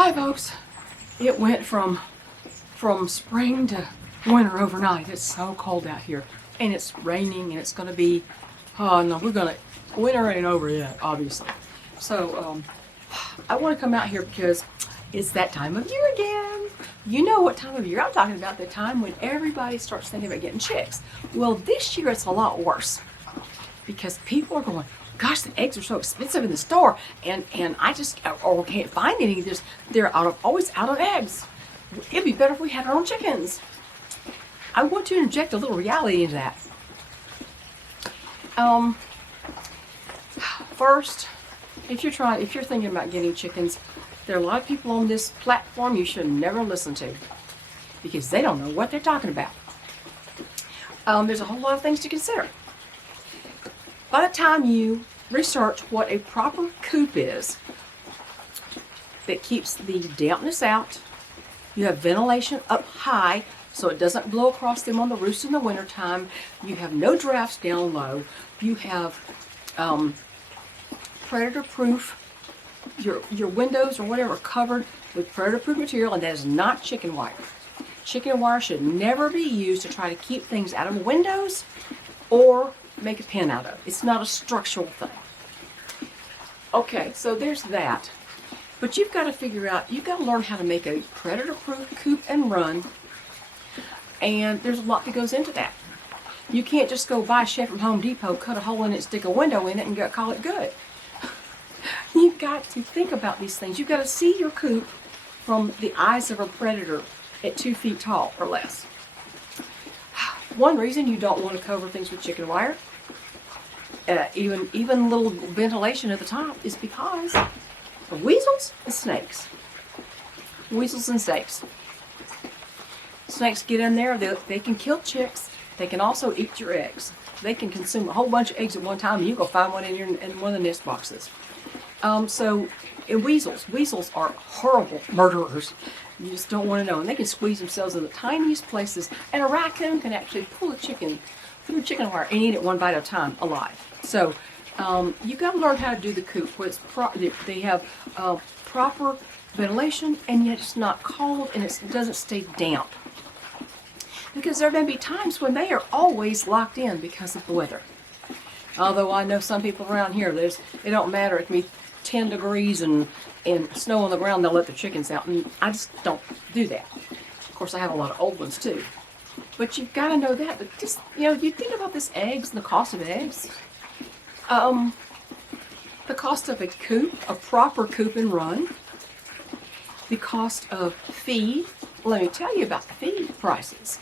Hi folks. It went from spring to winter overnight. It's so cold out here and it's raining and it's going to be, oh no, winter ain't over yet, obviously. So I want to come out here because it's that time of year again. You know what time of year I'm talking about, the time when everybody starts thinking about getting chicks. Well, this year it's a lot worse because people are going, gosh, the eggs are so expensive in the store, and I just can't find any. They're always out of eggs. It'd be better if we had our own chickens. I want to inject a little reality into that. First, if you're thinking about getting chickens, there are a lot of people on this platform you should never listen to because they don't know what they're talking about. There's a whole lot of things to consider. By the time you research what a proper coop is that keeps the dampness out, you have ventilation up high so it doesn't blow across them on the roost in the wintertime, you have no drafts down low, you have predator-proof, your windows or whatever covered with predator-proof material, and that is not chicken wire. Chicken wire should never be used to try to keep things out of windows or make a pen out of. It's not a structural thing. Okay, so there's that. But you've got to learn how to make a predator-proof coop and run, and there's a lot that goes into that. You can't just go buy a shed from Home Depot, cut a hole in it, stick a window in it, and call it good. You've got to think about these things. You've got to see your coop from the eyes of a predator at 2 feet tall or less. One reason you don't want to cover things with chicken wire, even little ventilation at the top, is because of weasels and snakes. Weasels and snakes. Snakes get in there, they can kill chicks. They can also eat your eggs. They can consume a whole bunch of eggs at one time, and you go find one in one of the nest boxes. Weasels are horrible murderers. You just don't want to know. And they can squeeze themselves in the tiniest places. And a raccoon can actually pull a chicken through chicken wire and eat it one bite at a time alive. So you've got to learn how to do the coop where they have proper ventilation, and yet it's not cold and it doesn't stay damp. Because there may be times when they are always locked in because of the weather. Although I know some people around here, it don't matter. It can be 10 degrees and snow on the ground, they'll let the chickens out. And I just don't do that. Of course, I have a lot of old ones too. But you've got to know that. But just, you think about this eggs and the cost of eggs. The cost of a coop, a proper coop and run. The cost of feed. Let me tell you about the feed prices.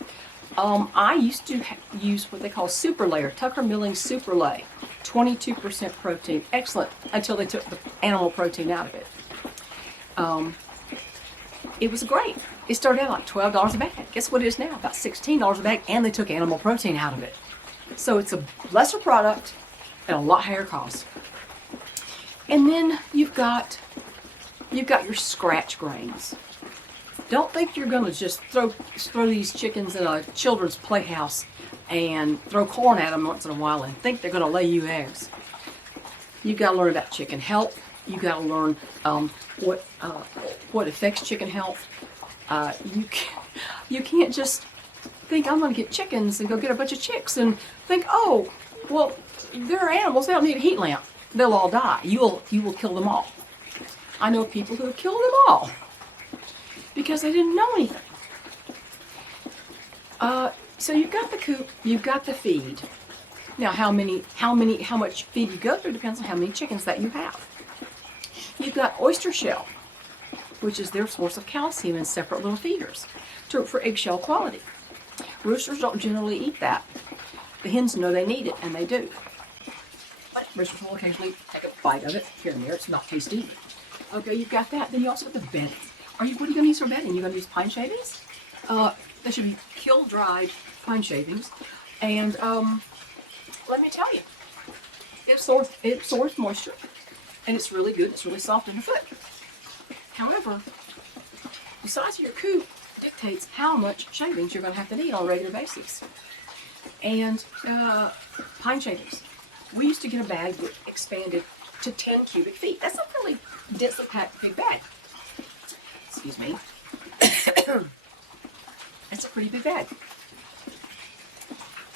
I used to use what they call super layer, Tucker Milling Super Lay, 22% protein, excellent, until they took the animal protein out of it. It was great. It started out like $12 a bag. Guess what it is now? About $16 a bag, and they took animal protein out of it. So it's a lesser product and a lot higher cost. And then you've got your scratch grains. Don't think you're going to just throw these chickens in a children's playhouse and throw corn at them once in a while and think they're going to lay you eggs. You've got to learn about chicken health. You've got to learn what affects chicken health. You can't just think, I'm going to get chickens and go get a bunch of chicks and think, oh, well, they're animals. They don't need a heat lamp. They'll all die. You will kill them all. I know people who have killed them all because they didn't know anything. So you've got the coop, you've got the feed. Now how much feed you go through depends on how many chickens that you have. You've got oyster shell, which is their source of calcium in separate little feeders for eggshell quality. Roosters don't generally eat that. The hens know they need it, and they do. But roosters will occasionally take a bite of it here and there. It's not tasty. Okay, you've got that. Then you also have the bedding. What are you going to use for bedding? You're going to use pine shavings? They should be kiln-dried pine shavings. And let me tell you, it absorbs moisture, and it's really good. It's really soft in the foot. However, the size of your coop dictates how much shavings you're going to have to need on a regular basis. And pine shavings. We used to get a bag that expanded to 10 cubic feet. That's a really densely packed big bag. Excuse me. It's a pretty big bag.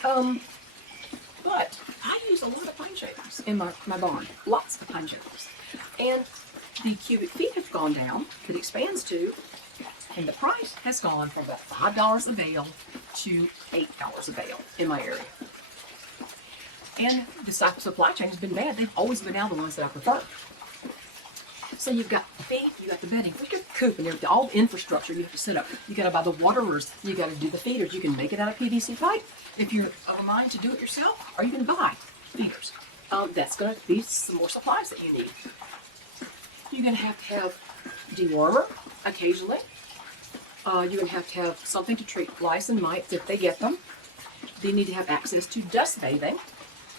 But I use a lot of pine shavings in my barn. Lots of pine shavings. And the cubic feet have gone down, it expands to, and the price has gone from about $5 a bale to $8 a bale in my area. And the supply chain has been bad. They've always been out the ones that I prefer. So you've got the feed, you got the bedding, you've got the coop, and all the infrastructure you have to set up. You got to buy the waterers, you got to do the feeders. You can make it out of PVC pipe if you're of a mind to do it yourself, or you can buy feeders. That's going to be some more supplies that you need. You're going to have dewormer occasionally. You're going to have something to treat lice and mites if they get them. They need to have access to dust bathing.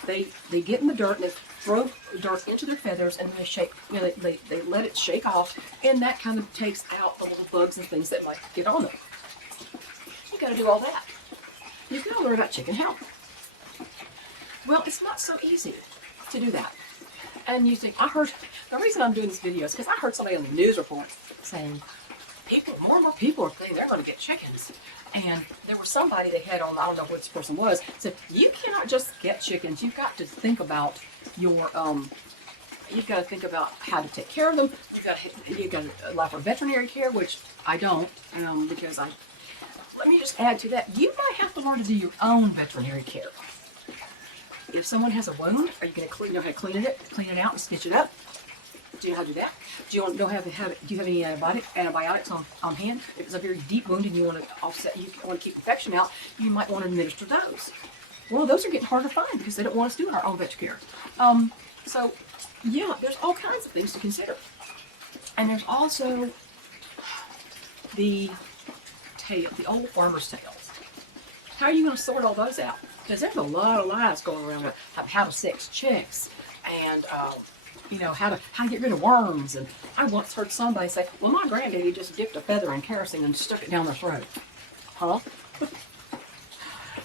They get in the dirt and they throw dirt into their feathers and they shake. They let it shake off, and that kind of takes out the little bugs and things that might get on them. You got to do all that. You've got to learn about chicken health. Well, it's not so easy to do that. And you think, the reason I'm doing this video is because I heard somebody on the news report saying, more and more people are thinking they're going to get chickens. And there was somebody they had on, I don't know what this person was, said, you cannot just get chickens. You've got to think about you've got to think about how to take care of them. You've got to allow for veterinary care, which I don't, because let me just add to that. You might have to learn to do your own veterinary care. If someone has a wound, are you going to know how to clean it out and stitch it up? Do you know how to do that? Do you have any antibiotics on hand? If it's a very deep wound and you want to keep infection out, you might want to administer those. Well, those are getting harder to find because they don't want us doing our own vet care. So yeah, there's all kinds of things to consider. And there's also the old farmer's tales. How are you going to sort all those out? Because there's a lot of lies going around about how to sex chicks and how to get rid of worms. And I once heard somebody say, well, my granddaddy just dipped a feather in kerosene and stuck it down their throat. Huh?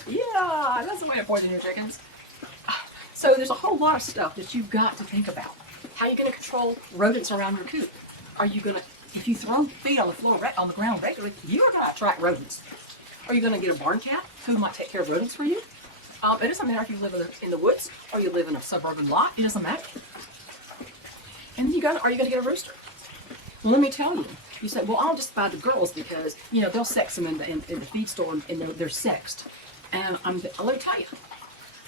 Yeah, that's the way to poison your chickens. So there's a whole lot of stuff that you've got to think about. How are you going to control rodents around your coop? Are you going to, if you throw feed on the ground regularly, you're going to attract rodents. Are you going to get a barn cat who might take care of rodents for you? It doesn't matter if you live in the woods or you live in a suburban lot. It doesn't matter. And are you going to get a rooster? Well, let me tell you. You say, well, I'll just buy the girls because, they'll sex them in the feed store and they're sexed. And let me tell you,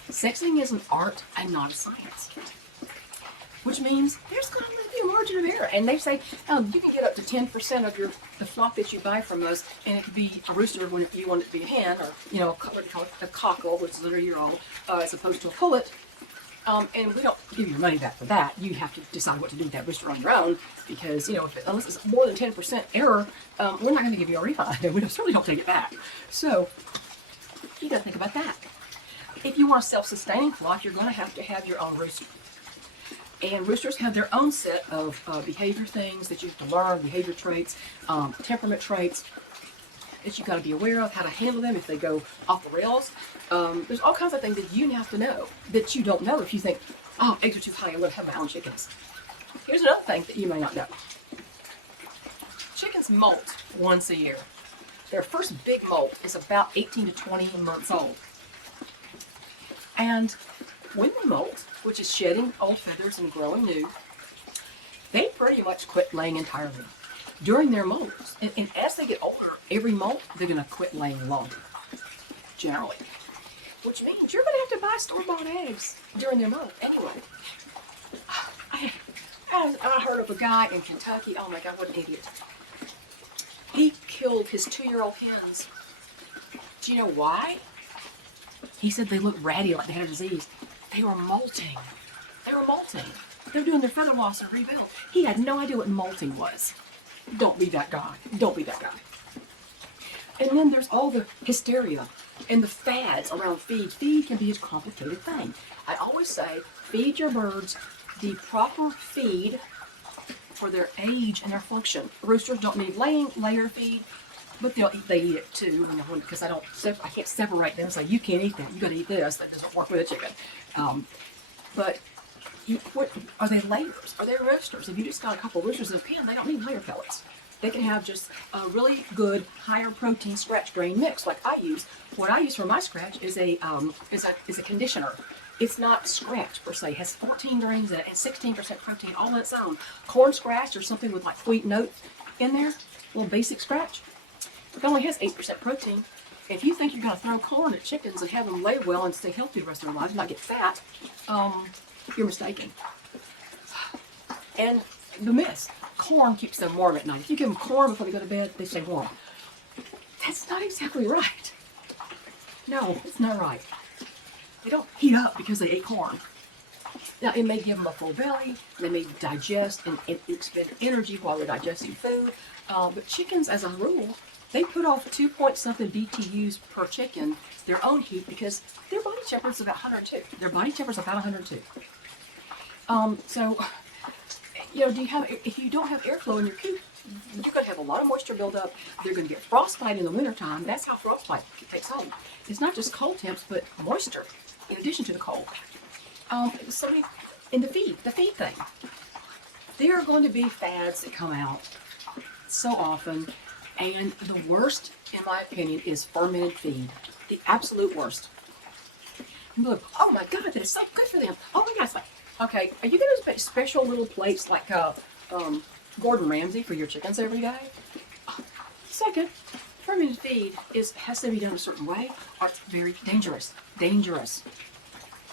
sexing is an art and not a science. Which means there's going to be a margin of error. And they say, you can get up to 10% of the flock that you buy from us, and it could be a rooster when you want it to be a hen, or, what do you call it, a cockle, which is under a year old, as opposed to a pullet. And we don't give you your money back for that. You have to decide what to do with that rooster on your own, because, unless it's more than 10% error, we're not going to give you a refund, and we certainly don't take it back. So, you got to think about that. If you want a self-sustaining flock, you're going to have your own rooster. And roosters have their own set of behavior things that you have to learn, behavior traits, temperament traits that you've got to be aware of, how to handle them if they go off the rails. There's all kinds of things that you have to know that you don't know if you think, oh, eggs are too high, I'm going to have my own chickens. Here's another thing that you may not know. Chickens molt once a year. Their first big molt is about 18 to 20 months old. And when they molt, which is shedding old feathers and growing new, they pretty much quit laying entirely. During their molt, and as they get older, every molt, they're going to quit laying longer, generally. Which means you're going to have to buy store-bought eggs during their molt anyway. I heard of a guy in Kentucky, oh my God, what an idiot. He killed his 2-year-old hens. Do you know why? He said they looked ratty, like they had a disease. They were molting. They were doing their feather loss and rebuild. He had no idea what molting was. Don't be that guy. Don't be that guy. And then there's all the hysteria and the fads around feed. Feed can be a complicated thing. I always say, feed your birds the proper feed for their age and their function. Roosters don't need layer feed, but they eat it too. Because I can't separate them. So you can't eat that. You got to eat this. That doesn't work with a chicken. But are they layers? Are they roosters? If you just got a couple roosters in a pen, they don't need layer pellets. They can have just a really good higher protein scratch grain mix like I use. What I use for my scratch is a conditioner. It's not scratch per se. It has 14 grains in it and 16% protein all on its own. Corn scratch or something with like wheat and oats in there, a little basic scratch. It only has 8% protein. If you think you're going to throw corn at chickens and have them lay well and stay healthy the rest of their lives and not get fat, you're mistaken. And the myth, corn keeps them warm at night. If you give them corn before they go to bed, they stay warm. That's not exactly right. No, it's not right. They don't heat up because they ate corn. Now, it may give them a full belly, they may digest and expend energy while they're digesting food, but chickens, as a rule, they put off 2-point-something BTUs per chicken, their own heat, because their body temperature is about 102. Their body temperature is about 102. So, you know, if you don't have airflow in your coop, you're going to have a lot of moisture buildup. They're going to get frostbite in the wintertime. That's how frostbite takes hold. It's not just cold temps, but moisture in addition to the cold. So in the feed thing, there are going to be fads that come out so often, and the worst, in my opinion, is fermented feed. The absolute worst. And look, oh my God, that is so good for them. Oh my God, it's like, okay, are you going to make special little plates like Gordon Ramsay for your chickens every day? Second, fermented feed has to be done a certain way, or it's very dangerous. Dangerous.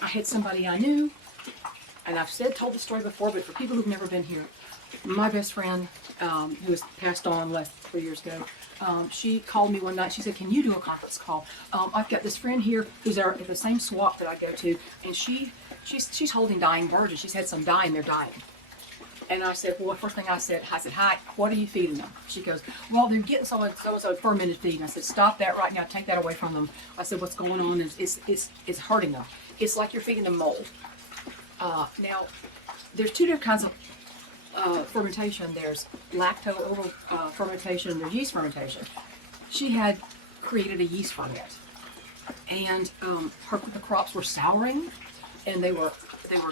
I had somebody I knew, and I've told the story before, but for people who've never been here, my best friend, who was passed on less than 3 years ago, she called me one night. She said, "Can you do a conference call? I've got this friend here who's at the same swap that I go to, and she's holding dying birds, and she's had some die, and they're dying." And I said, well, the first thing I said, "Hi, what are you feeding them?" She goes, "Well, they're getting so fermented feed." And I said, "Stop that right now. Take that away from them." I said, "What's going on is it's hurting them. It's like you're feeding them mold." Now, there's two different kinds of fermentation. There's lacto fermentation and there's yeast fermentation. She had created a yeast ferment, and the crops were souring, and they were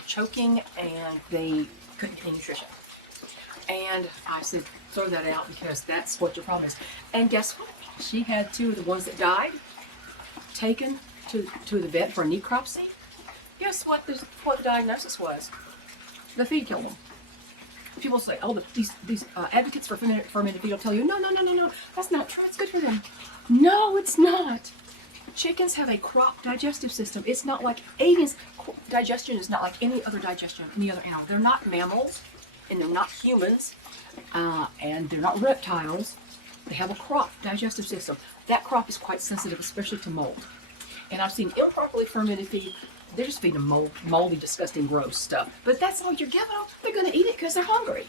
choking, and they couldn't get any nutrition. And I said, throw that out because that's what your problem is. And guess what? She had two of the ones that died taken to the vet for a necropsy. Guess what the diagnosis was? The feed killed them. People say, oh, these advocates for fermented feed will tell you, no, that's not true. It's good for them. No, it's not. Chickens have a crop digestive system. It's not like avians. Digestion is not like any other animal. They're not mammals, and they're not humans, and they're not reptiles. They have a crop digestive system. That crop is quite sensitive, especially to mold. And I've seen improperly fermented feed. They're just feeding them moldy, disgusting, gross stuff. But that's all you're giving them. They're going to eat it because they're hungry.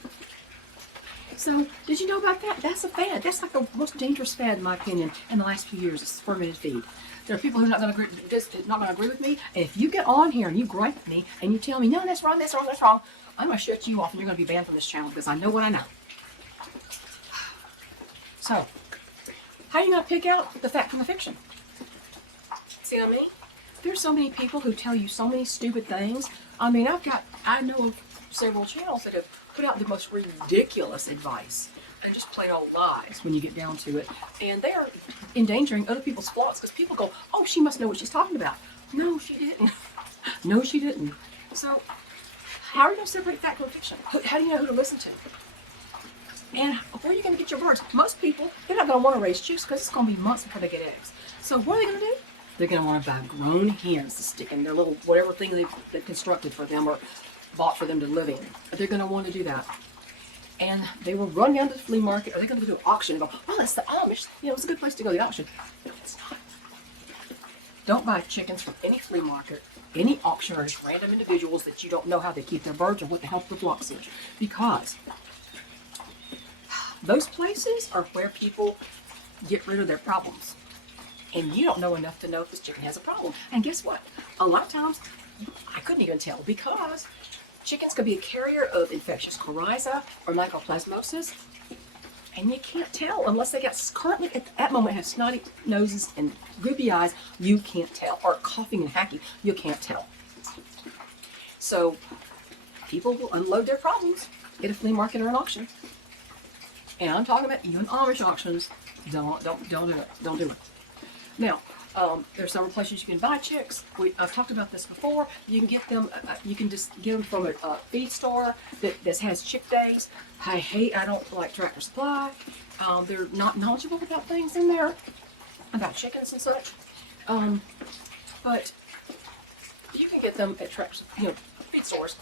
So, did you know about that? That's a fad. That's like the most dangerous fad, in my opinion, in the last few years, is fermented feed. There are people who are not going to agree with me. And if you get on here and you gripe at me and you tell me, no, that's wrong, I'm going to shut you off and you're going to be banned from this channel because I know what I know. So, how are you going to pick out the fact from the fiction? See what I mean? There's so many people who tell you so many stupid things. I mean, I know of several channels that have put out the most ridiculous advice and just plain old lies when you get down to it. And they are endangering other people's flocks because people go, oh, she must know what she's talking about. No, she didn't. No, she didn't. So, how are you going to separate fact from fiction? How do you know who to listen to? And where are you going to get your birds? Most people, they're not going to want to raise chicks because it's going to be months before they get eggs. So what are they going to do? They're going to want to buy grown hens to stick in their little, whatever thing they've constructed for them or bought for them to live in. They're going to want to do that. And they will run down to the flea market, or they're going to go to an auction and go, oh, that's the Amish. You know, it's a good place to go to the auction. No, it's not. Don't buy chickens from any flea market, any auction, or just random individuals that you don't know how they keep their birds or what the hell their flocks is. Because those places are where people get rid of their problems. And you don't know enough to know if this chicken has a problem. And guess what? A lot of times, I couldn't even tell because chickens could be a carrier of infectious coryza or mycoplasmosis. And you can't tell unless they currently at that moment have snotty noses and goopy eyes. You can't tell. Or coughing and hacking. You can't tell. So people will unload their problems at a flea market or an auction. And I'm talking about even Amish auctions. Don't do it. Don't do it. Now, there's several places you can buy chicks. I've talked about this before. You can get them. You can just get them from a feed store that has chick days. I don't like Tractor Supply. They're not knowledgeable about things in there, about chickens and such. But you can get them at feed stores,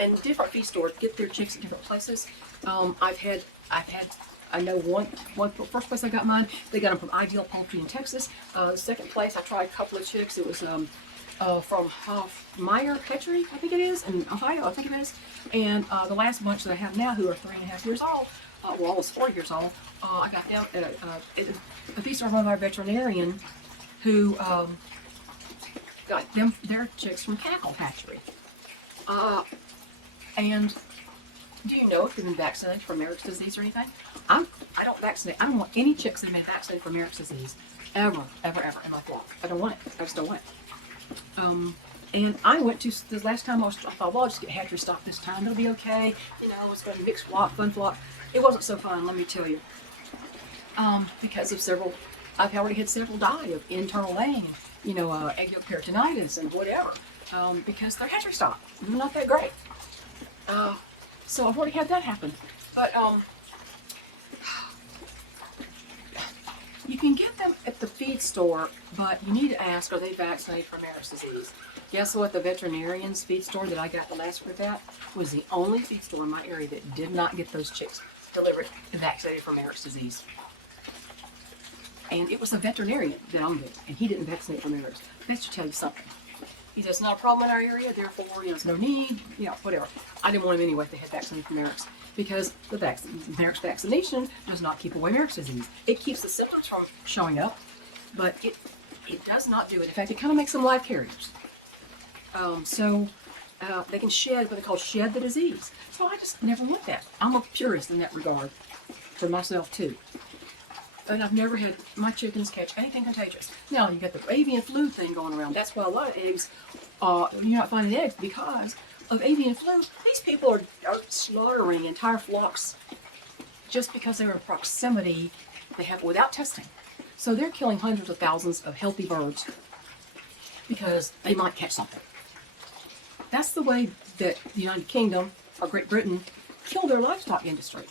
and different feed stores get their chicks at different places. I know one first place I got mine, they got them from Ideal Poultry in Texas. The second place I tried a couple of chicks. It was from Meyer Petrie, I think it is, in Ohio, I think it is. And the last bunch that I have now, who are 3.5 years old, well, almost 4 years old, I got them at a feed store run by a veterinarian who got them their chicks from Cackle Hatchery. And do you know if they've been vaccinated for Marek's disease or anything? I don't vaccinate. I don't want any chicks that have been vaccinated for Marek's disease ever in my flock. I don't want it. I just don't want it. And I went to the last time I thought, well, I'll just get hatchery stock this time. It'll be okay. You know, it's going to be mixed flock, fun flock. It wasn't so fun, let me tell you. Because of I've already had several die of internal laying, egg yolk peritonitis and whatever. Because they're hatchery stock. They're not that great. So I've already had that happen. But you can get them at the feed store, but you need to ask, are they vaccinated for Marek's disease? Guess what? The veterinarian's feed store that I got the last group at was the only feed store in my area that did not get those chicks delivered and vaccinated for Marek's disease. And it was a veterinarian that owned it, and he didn't vaccinate for Marek's. That should tell you something. He says, not a problem in our area, therefore, there's no need, whatever. I didn't want him anyway if they had vaccinated for Marek's, because the Marek's vaccination does not keep away Marek's disease. It keeps the symptoms from showing up, but it does not do it. In fact, it kind of makes them live carriers. So they can shed what they call shed the disease. So I just never want that. I'm a purist in that regard for myself too. And I've never had my chickens catch anything contagious. Now, you got the avian flu thing going around. That's why a lot of eggs, you're not finding eggs because of avian flu. These people are slaughtering entire flocks just because they're in proximity. They have without testing. So they're killing hundreds of thousands of healthy birds because they might catch something. That's the way that the United Kingdom or Great Britain killed their livestock industry.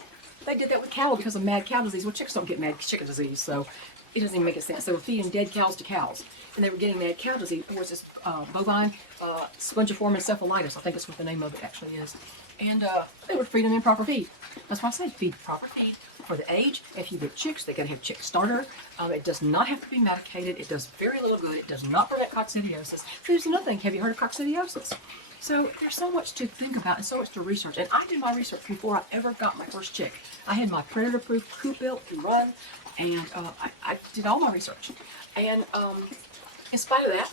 They did that with cattle because of mad cow disease. Well, chicks don't get mad chicken disease, so it doesn't even make sense. They were feeding dead cows to cows, and they were getting mad cow disease. Or this bovine spongiform encephalitis. I think that's what the name of it actually is. And they were feeding them improper feed. That's why I said feed proper feed for the age. If you get chicks, they got to have chick starter. It does not have to be medicated. It does very little good. It does not prevent coccidiosis. So there's another thing. Have you heard of coccidiosis? So there's so much to think about and so much to research. And I did my research before I ever got my first chick. I had my predator-proof coop built and run, and I did all my research. And in spite of that,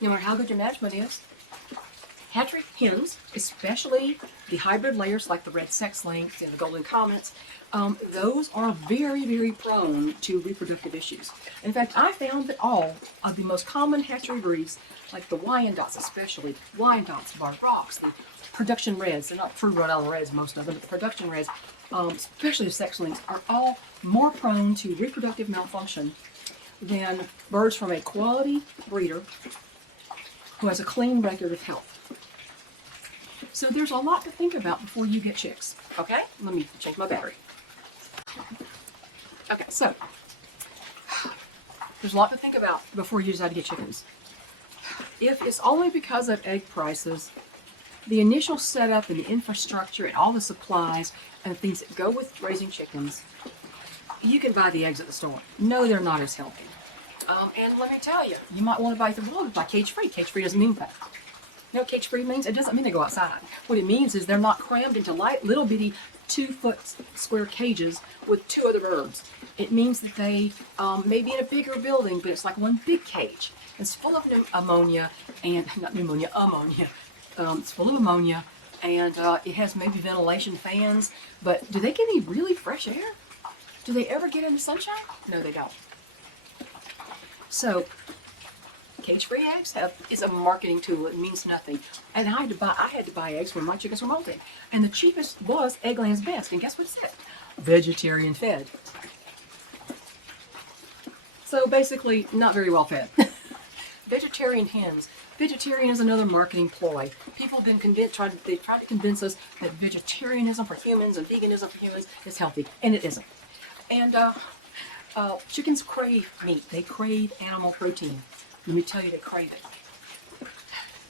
no matter how good your management is, hatchery hens, especially the hybrid layers like the red sex links and the golden comets, those are very, very prone to reproductive issues. In fact, I found that all of the most common hatchery breeds, like the Wyandottes especially, Wyandottes, Barred Rocks, the production reds, they're not true Rhode Island reds, most of them, but the production reds, especially the sex links, are all more prone to reproductive malfunction than birds from a quality breeder who has a clean record of health. So there's a lot to think about before you get chicks. Okay, let me change my battery. Okay, so there's a lot to think about before you decide to get chickens. If it's only because of egg prices, the initial setup and the infrastructure and all the supplies and the things that go with raising chickens, you can buy the eggs at the store. No, they're not as healthy. And let me tell you, you might want to buy cage-free. Cage-free doesn't mean that. You know what cage-free means? It doesn't mean they go outside. What it means is they're not crammed into little bitty 2-foot square cages with 2 other birds. It means that they may be in a bigger building, but it's like one big cage. It's full of ammonia, and not pneumonia, ammonia. It's full of ammonia, and it has maybe ventilation fans, but do they get any really fresh air? Do they ever get in the sunshine? No, they don't. So, cage-free eggs is a marketing tool. It means nothing. And I had to buy eggs when my chickens were molting. And the cheapest was Eggland's Best. And guess what it said? vegetarian fed. So basically, not very well fed. Vegetarian hens. Vegetarian is another marketing ploy. People have been convinced, they tried to convince us that vegetarianism for humans and veganism for humans is healthy, and it isn't. And chickens crave meat. They crave animal protein. Let me tell you, they crave it.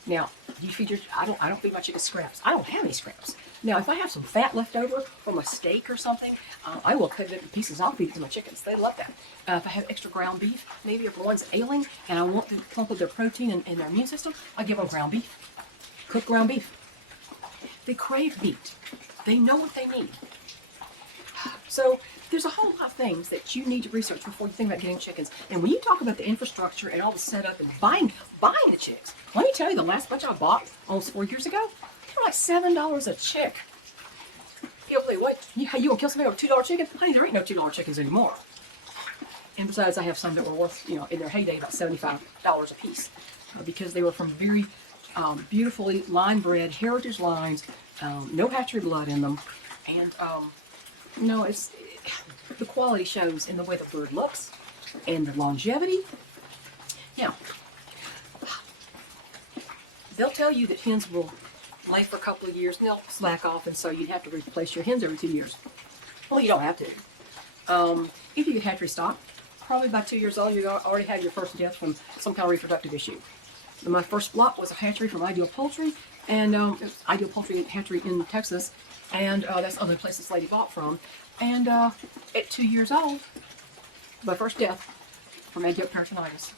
Now, do you feed your? I don't feed my chickens scraps. I don't have any scraps. Now, if I have some fat left over from a steak or something, I will cut it into pieces. I'll feed it to my chickens. They love that. If I have extra ground beef, maybe if one's ailing and I want to pump up their protein and their immune system, I give them ground beef, cooked ground beef. They crave meat. They know what they need. So there's a whole lot of things that you need to research before you think about getting chickens. And when you talk about the infrastructure and all the setup and buying the chicks, let me tell you, the last bunch I bought almost 4 years ago, they were like $7 a chick. You'll say, what? You gonna kill somebody over $2 chicken? Honey, there ain't no $2 chickens anymore. And besides, I have some that were worth, in their heyday, about $75 a piece, because they were from very beautifully line-bred heritage lines, no hatchery blood in them, and the quality shows in the way the bird looks and the longevity. Now, they'll tell you that hens will lay for a couple of years and they'll slack off, and so you'd have to replace your hens every 2 years. Well, you don't have to. If you get hatchery stock, probably by 2 years old, you already have your first death from some kind of reproductive issue. My first flock was a hatchery from Ideal Poultry, and Ideal Poultry hatchery in Texas, and that's the other place this lady bought from. And at 2 years old, my first death from egg yolk peritonitis.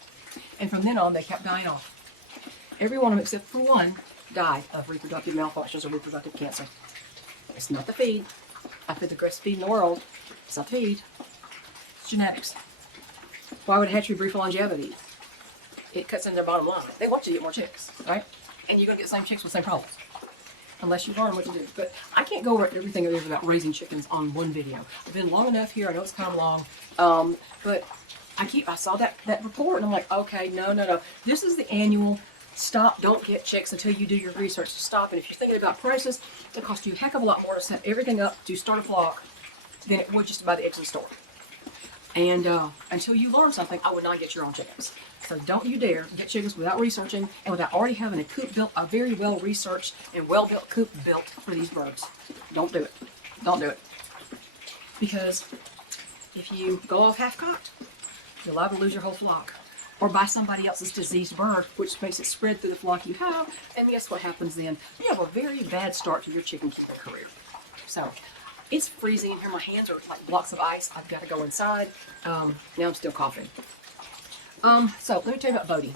And from then on, they kept dying off. Every one of them except for one died of reproductive malfunctions or reproductive cancer. It's not the feed. I fed the best feed in the world. It's not the feed. It's genetics. Why would a hatchery breed for longevity? It cuts in their bottom line. They want you to get more chicks, right? And you're going to get the same chicks with the same problems, unless you learn what to do. But I can't go over everything there is about raising chickens on one video. I've been long enough here. I know it's kind of long, but I saw that report, and I'm like, okay, no. This is the annual stop, don't get chicks until you do your research. Stop. And if you're thinking about prices, it'll cost you a heck of a lot more to set everything up to start a flock than it would just to buy the eggs in the store. And until you learn something, I would not get your own chickens. So don't you dare get chickens without researching and without already having a coop built, a very well-researched and well-built coop built for these birds. Don't do it. Don't do it. Because if you go off half-cocked, you'll liable to lose your whole flock. Or buy somebody else's diseased bird, which makes it spread through the flock you have, and guess what happens then? You have a very bad start to your chicken keeping career. So, it's freezing in here. My hands are like blocks of ice. I've got to go inside. Now I'm still coughing. So let me tell you about Bodie.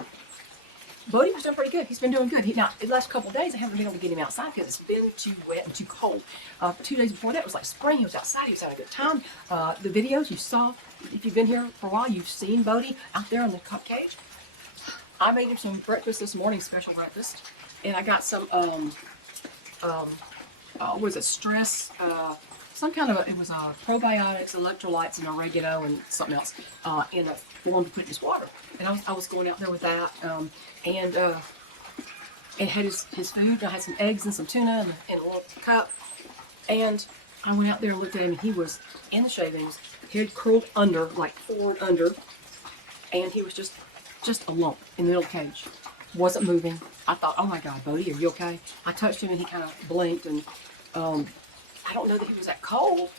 Bodie was doing pretty good. He's been doing good. Now, the last couple of days, I haven't been able to get him outside because it's been too wet and too cold. 2 days before that, it was like spring. He was outside. He was having a good time. The videos you saw, if you've been here for a while, you've seen Bodie out there in the cup cage. I made him some breakfast this morning, special breakfast. And I got some, stress, some kind of, it was probiotics, electrolytes, and oregano, and something else in a form to put in his water. And I was going out there with that, and had his food. I had some eggs and some tuna in a little cup. And I went out there and looked at him, and he was in the shavings, head curled under, like forward under, and he was just a lump in the middle of the cage. Wasn't moving. I thought, oh my God, Bodie, are you okay? I touched him, and he kind of blinked, and I don't know that he was that cold.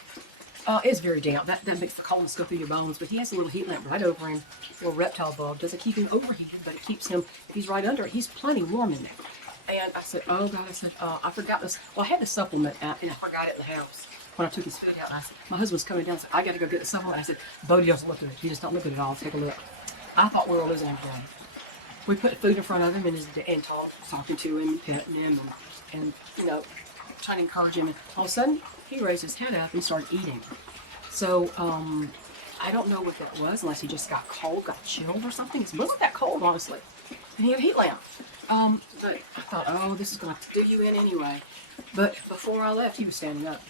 It's very damp. That makes the coldness go through your bones. But he has a little heat lamp right over him. A little reptile bug. Doesn't keep him overheated, but it keeps him, if he's right under it, he's plenty warm in there. And I said, oh God, I forgot this. Well, I had the supplement and I forgot it in the house when I took his food out. And I said, my husband's coming down. I said, I got to go get the supplement. I said, Bodie doesn't look at it. You just don't look at it all. Take a look. I thought we were losing him again. We put food in front of him and talking to him, petting him, and trying to encourage him. And all of a sudden, he raised his head up and started eating. So, I don't know what that was, unless he just got cold, got chilled or something. It wasn't that cold, honestly. And he had a heat lamp. But I thought, oh, this is going to do you in anyway. But before I left, he was standing up.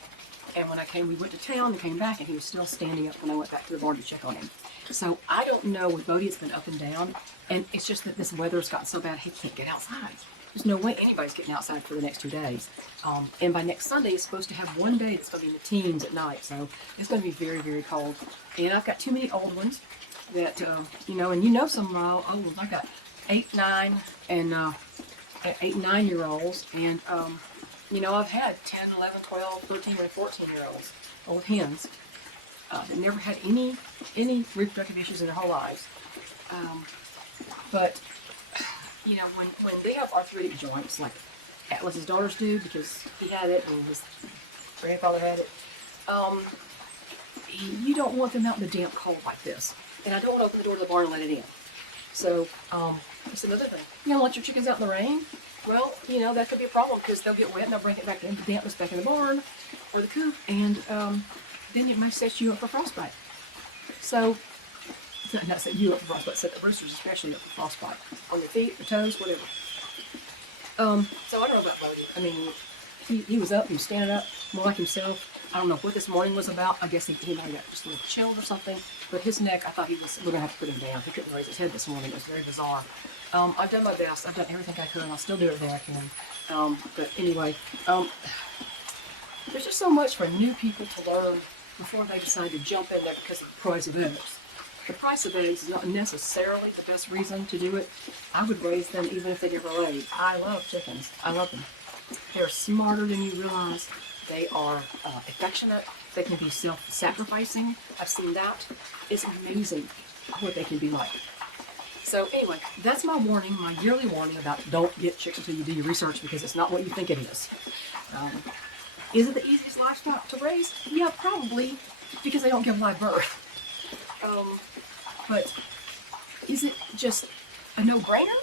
And when we went to town and came back, and he was still standing up when I went back to the barn to check on him. So I don't know with Bodie, it's been up and down. And it's just that this weather's gotten so bad, he can't get outside. There's no way anybody's getting outside for the next 2 days. And by next Sunday, it's supposed to have one day that's going to be in the teens at night. So it's going to be very, very cold. And I've got too many old ones that, you know, and you know some old ones. I've got 8, 9, and 8, 9-year-olds. And, you know, I've had 10, 11, 12, 13, and 14-year-olds, old hens, that never had any reproductive issues in their whole lives. But, you know, when they have arthritic joints, like Atlas's daughters do, because he had it and his grandfather had it, you don't want them out in the damp cold like this. And I don't want to open the door to the barn and let it in. So, that's another thing. You don't let your chickens out in the rain? Well, you know, that could be a problem because they'll get wet and they'll bring it back in, the dampness back in the barn or the coop, and then it might set you up for frostbite. So, not set you up for frostbite, set the roosters especially up for frostbite. On your feet, your toes, whatever. So I don't know about Bodie. I mean, he was up, he was standing up, more like himself. I don't know what this morning was about. I guess he might have got just a little chilled or something. But his neck, I thought we're going to have to put him down. He couldn't raise his head this morning. It was very bizarre. I've done my best. I've done everything I could, and I'll still do everything I can. But anyway, there's just so much for new people to learn before they decide to jump in there because of the price of eggs. The price of eggs is not necessarily the best reason to do it. I would raise them even if they never laid. I love chickens. I love them. They're smarter than you realize. They are affectionate. They can be self-sacrificing. I've seen that. It's amazing what they can be like. So anyway, that's my warning, my yearly warning about don't get chicks until you do your research because it's not what you think it is. Is it the easiest livestock to raise? Yeah, probably, because they don't give live birth. But is it just a no-brainer?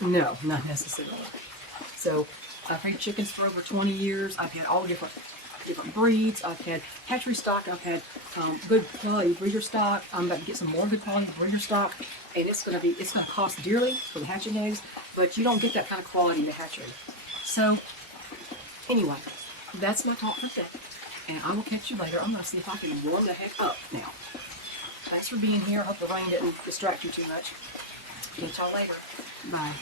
No, not necessarily. So I've had chickens for over 20 years. I've had all different breeds. I've had hatchery stock. I've had good quality breeder stock. I'm about to get some more good quality breeder stock, and it's going to cost dearly for the hatching eggs, but you don't get that kind of quality in the hatchery. So anyway, that's my talk for today, and I will catch you later. I'm going to see if I can warm the heck up now. Thanks for being here. I hope the rain didn't distract you too much. Catch y'all later. Bye.